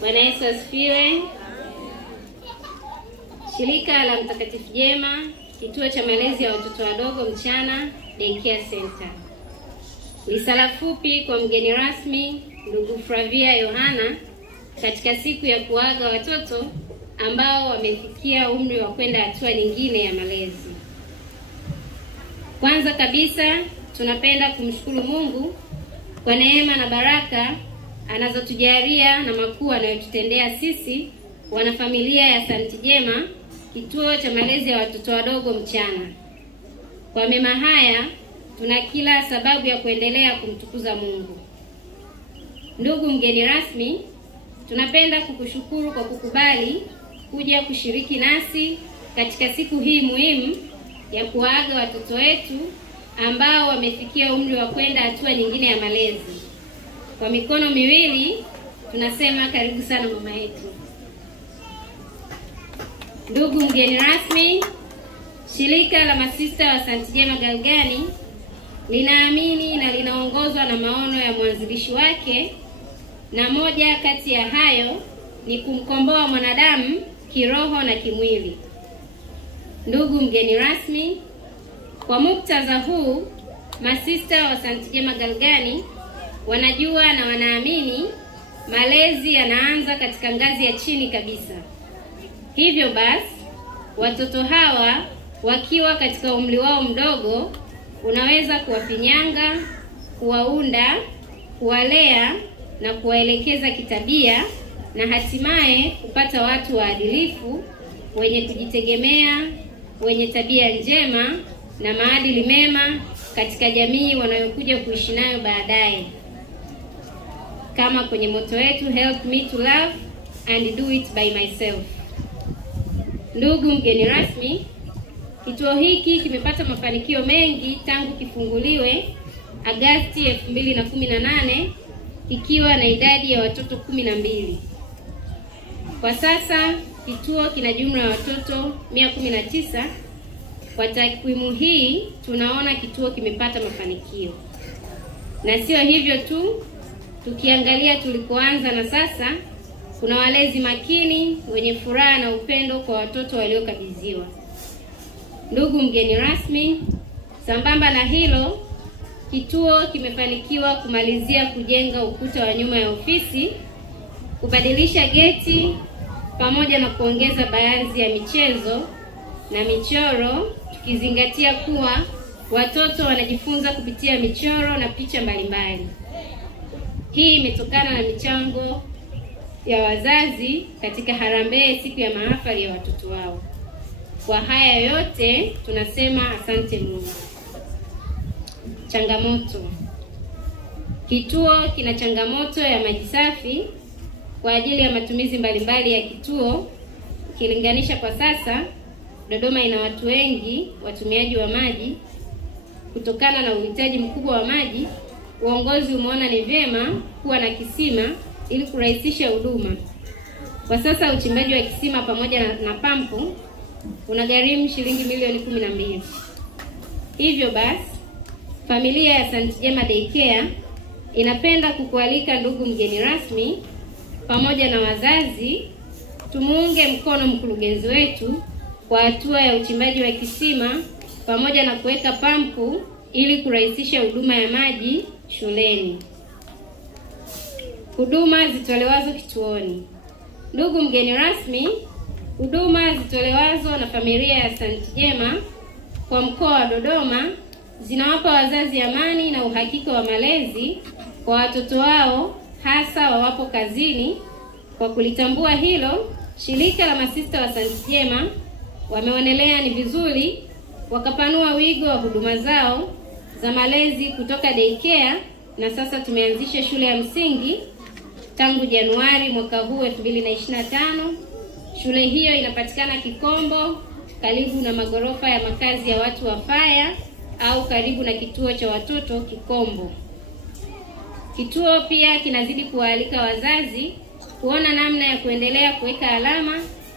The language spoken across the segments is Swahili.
Bwana Yesu asifiwe. Shirika la Mtakatifu Jema, kituo cha malezi ya watoto wadogo mchana, Daycare Center. Risala fupi kwa mgeni rasmi ndugu Flavia Yohana katika siku ya kuaga watoto ambao wamefikia umri wa kwenda hatua nyingine ya malezi. Kwanza kabisa tunapenda kumshukuru Mungu kwa neema na baraka anazotujalia na makuu anayotutendea sisi wanafamilia ya St. Jema, kituo cha malezi ya watoto wadogo mchana. Kwa mema haya tuna kila sababu ya kuendelea kumtukuza Mungu. Ndugu mgeni rasmi, tunapenda kukushukuru kwa kukubali kuja kushiriki nasi katika siku hii muhimu ya kuaga watoto wetu ambao wamefikia umri wa kwenda hatua nyingine ya malezi. Kwa mikono miwili tunasema karibu sana mama yetu. Ndugu mgeni rasmi, shirika la masista wa St. Jema Galgani linaamini na linaongozwa na maono ya mwanzilishi wake, na moja kati ya hayo ni kumkomboa mwanadamu kiroho na kimwili. Ndugu mgeni rasmi, kwa muktadha huu, masista wa St. Jema Galgani wanajua na wanaamini malezi yanaanza katika ngazi ya chini kabisa. Hivyo basi, watoto hawa wakiwa katika umri wao mdogo, unaweza kuwafinyanga, kuwaunda, kuwalea na kuwaelekeza kitabia, na hatimaye kupata watu waadilifu, wenye kujitegemea, wenye tabia njema na maadili mema katika jamii wanayokuja kuishi nayo baadaye. Kama kwenye moto wetu, help me to love and do it by myself. Ndugu mgeni rasmi, kituo hiki kimepata mafanikio mengi tangu kifunguliwe Agosti 2018 ikiwa na idadi ya watoto 12. Kwa sasa kituo kina jumla ya watoto 119. Kwa takwimu hii tunaona kituo kimepata mafanikio. Na sio hivyo tu, tukiangalia tulikoanza na sasa, kuna walezi makini wenye furaha na upendo kwa watoto waliokabidhiwa. Ndugu mgeni rasmi, sambamba na hilo, kituo kimefanikiwa kumalizia kujenga ukuta wa nyuma ya ofisi, kubadilisha geti pamoja na kuongeza baadhi ya michezo na michoro, tukizingatia kuwa watoto wanajifunza kupitia michoro na picha mbalimbali. Hii imetokana na michango ya wazazi katika harambee siku ya mahafali ya watoto wao. Kwa haya yote tunasema asante Mungu. Changamoto. Kituo kina changamoto ya maji safi kwa ajili ya matumizi mbalimbali ya kituo. Ukilinganisha kwa sasa, Dodoma ina watu wengi watumiaji wa maji. Kutokana na uhitaji mkubwa wa maji, uongozi umeona ni vyema kuwa na kisima ili kurahisisha huduma. Kwa sasa uchimbaji wa kisima pamoja na pampu unagharimu shilingi milioni 12. Hivyo basi, familia ya St. Jema Daycare inapenda kukualika ndugu mgeni rasmi pamoja na wazazi, tumuunge mkono mkurugenzi wetu kwa hatua ya uchimbaji wa kisima pamoja na kuweka pampu ili kurahisisha huduma ya maji shuleni. Huduma zitolewazo kituoni. Ndugu mgeni rasmi, huduma zitolewazo na familia ya St. Jema kwa mkoa wa Dodoma zinawapa wazazi amani na uhakika wa malezi kwa watoto wao, hasa wawapo kazini. Kwa kulitambua hilo, shirika la masista wa St. Jema wameonelea ni vizuri wakapanua wigo wa huduma zao za malezi kutoka daycare, na sasa tumeanzisha shule ya msingi tangu Januari mwaka huu 2025. Shule hiyo inapatikana Kikombo, karibu na magorofa ya makazi ya watu wa Faya au karibu na kituo cha watoto Kikombo. Kituo pia kinazidi kuwaalika wazazi kuona namna ya kuendelea kuweka alama,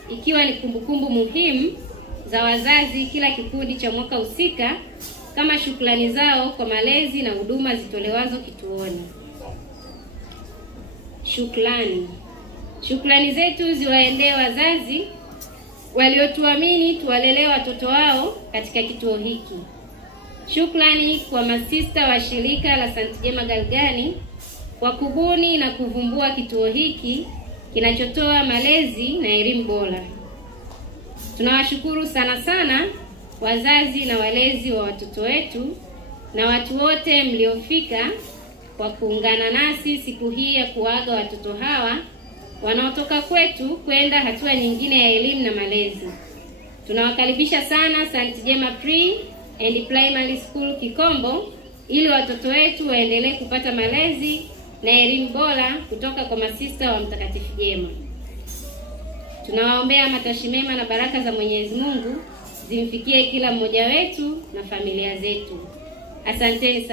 ikiwa ni kumbukumbu muhimu za wazazi kila kikundi cha mwaka husika, kama shukrani zao kwa malezi na huduma zitolewazo kituoni. Shukrani. Shukrani zetu ziwaendee wazazi waliotuamini tuwalelee watoto wao katika kituo hiki. Shukrani kwa masista wa shirika la St. Jema Galgani kwa kubuni na kuvumbua kituo hiki kinachotoa malezi na elimu bora. Tunawashukuru sana wazazi na walezi wa watoto wetu na watu wote mliofika kwa kuungana nasi siku hii ya kuaga watoto hawa wanaotoka kwetu kwenda hatua nyingine ya elimu na malezi. Tunawakaribisha sana St. Jema Pre and Primary School Kikombo ili watoto wetu waendelee kupata malezi na elimu bora kutoka kwa masista wa Mtakatifu Jema. Tunawaombea matashi mema na baraka za Mwenyezi Mungu zimfikie kila mmoja wetu na familia zetu. Asanteni sana.